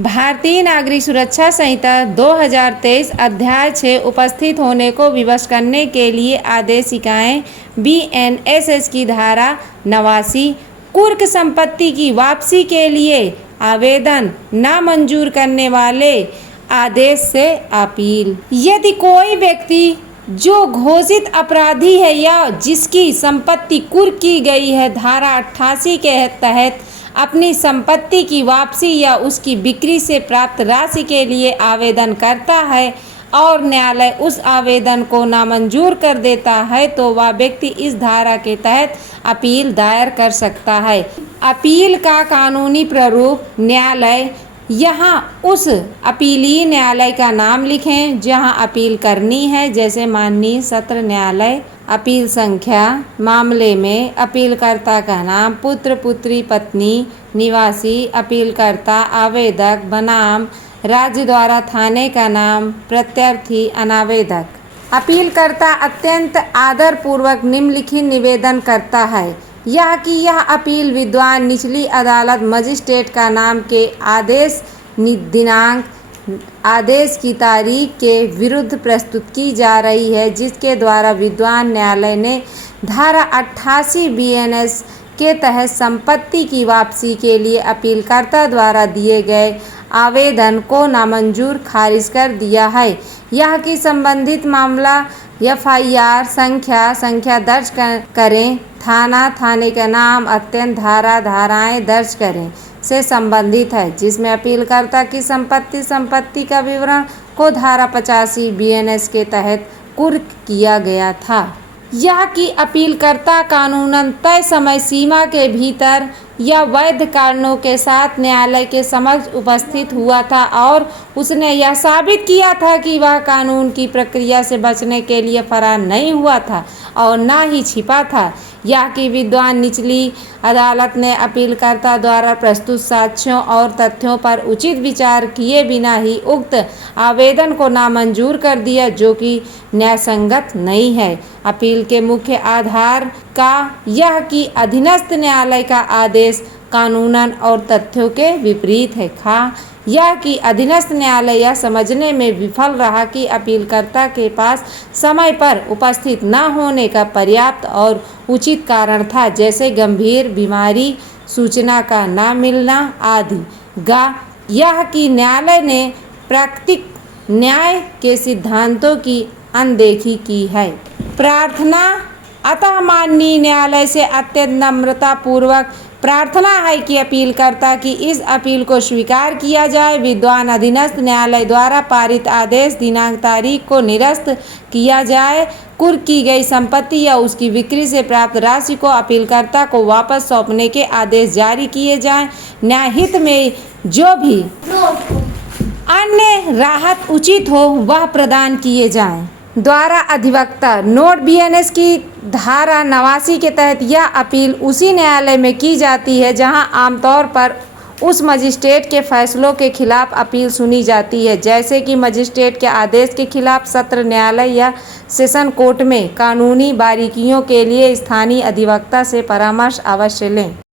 भारतीय नागरिक सुरक्षा संहिता 2023 अध्याय 6 उपस्थित होने को विवश करने के लिए आदेश इकाएँ BNSS की धारा 89 कुर्क संपत्ति की वापसी के लिए आवेदन नामंजूर करने वाले आदेश से अपील। यदि कोई व्यक्ति जो घोषित अपराधी है या जिसकी संपत्ति कुर्क की गई है धारा 88 के तहत अपनी संपत्ति की वापसी या उसकी बिक्री से प्राप्त राशि के लिए आवेदन करता है और न्यायालय उस आवेदन को नामंजूर कर देता है तो वह व्यक्ति इस धारा के तहत अपील दायर कर सकता है। अपील का कानूनी प्रारूप न्यायालय यहाँ उस अपीलीय न्यायालय का नाम लिखें जहाँ अपील करनी है, जैसे माननीय सत्र न्यायालय। अपील संख्या, मामले में अपीलकर्ता का नाम, पुत्र पुत्री पत्नी, निवासी, अपीलकर्ता, आवेदक बनाम, राज्य द्वारा थाने का नाम, प्रत्यार्थी, अनावेदक। अपीलकर्ता अत्यंत आदरपूर्वक निम्नलिखित निवेदन करता है यह अपील विद्वान निचली अदालत मजिस्ट्रेट का नाम के आदेश दिनांक आदेश की तारीख के विरुद्ध प्रस्तुत की जा रही है, जिसके द्वारा विद्वान न्यायालय ने धारा 88 BNS के तहत संपत्ति की वापसी के लिए अपीलकर्ता द्वारा दिए गए आवेदन को नामंजूर खारिज कर दिया है। यह कि संबंधित मामला FIR संख्या दर्ज करें, थाने का नाम, अत्यंत धाराएं दर्ज करें से संबंधित है, जिसमें अपीलकर्ता की संपत्ति का विवरण को धारा 85 BNS के तहत कुर्क किया गया था। यह कि अपीलकर्ता कानूनन तय समय सीमा के भीतर या वैध कारणों के साथ न्यायालय के समक्ष उपस्थित हुआ था और उसने यह साबित किया था कि वह कानून की प्रक्रिया से बचने के लिए फरार नहीं हुआ था और न ही छिपा था। यह कि विद्वान निचली अदालत ने अपीलकर्ता द्वारा प्रस्तुत साक्ष्यों और तथ्यों पर उचित विचार किए बिना ही उक्त आवेदन को नामंजूर कर दिया, जो कि न्यायसंगत नहीं है। अपील के मुख्य आधार का यह कि अधीनस्थ न्यायालय का आदेश कानूनन और तथ्यों के विपरीत है। यह कि अधीनस्थ न्यायालय यह समझने में विफल रहा कि अपीलकर्ता के पास समय पर उपस्थित न होने का पर्याप्त और उचित कारण था, जैसे गंभीर बीमारी, सूचना का न मिलना आदि। यह कि न्यायालय ने प्राकृतिक न्याय के सिद्धांतों की अनदेखी की है। प्रार्थना। अतः माननीय न्यायालय से अत्यंत नम्रतापूर्वक प्रार्थना है कि अपीलकर्ता की इस अपील को स्वीकार किया जाए। विद्वान अधीनस्थ न्यायालय द्वारा पारित आदेश दिनांक तारीख को निरस्त किया जाए। कुर्क की गई संपत्ति या उसकी बिक्री से प्राप्त राशि को अपीलकर्ता को वापस सौंपने के आदेश जारी किए जाएं। न्यायहित में जो भी अन्य राहत उचित हो वह प्रदान किए जाएं। द्वारा अधिवक्ता। नोट BNS की धारा 89 के तहत यह अपील उसी न्यायालय में की जाती है जहां आमतौर पर उस मजिस्ट्रेट के फैसलों के खिलाफ अपील सुनी जाती है, जैसे कि मजिस्ट्रेट के आदेश के खिलाफ सत्र न्यायालय या सेशन कोर्ट में। कानूनी बारीकियों के लिए स्थानीय अधिवक्ता से परामर्श अवश्य लें।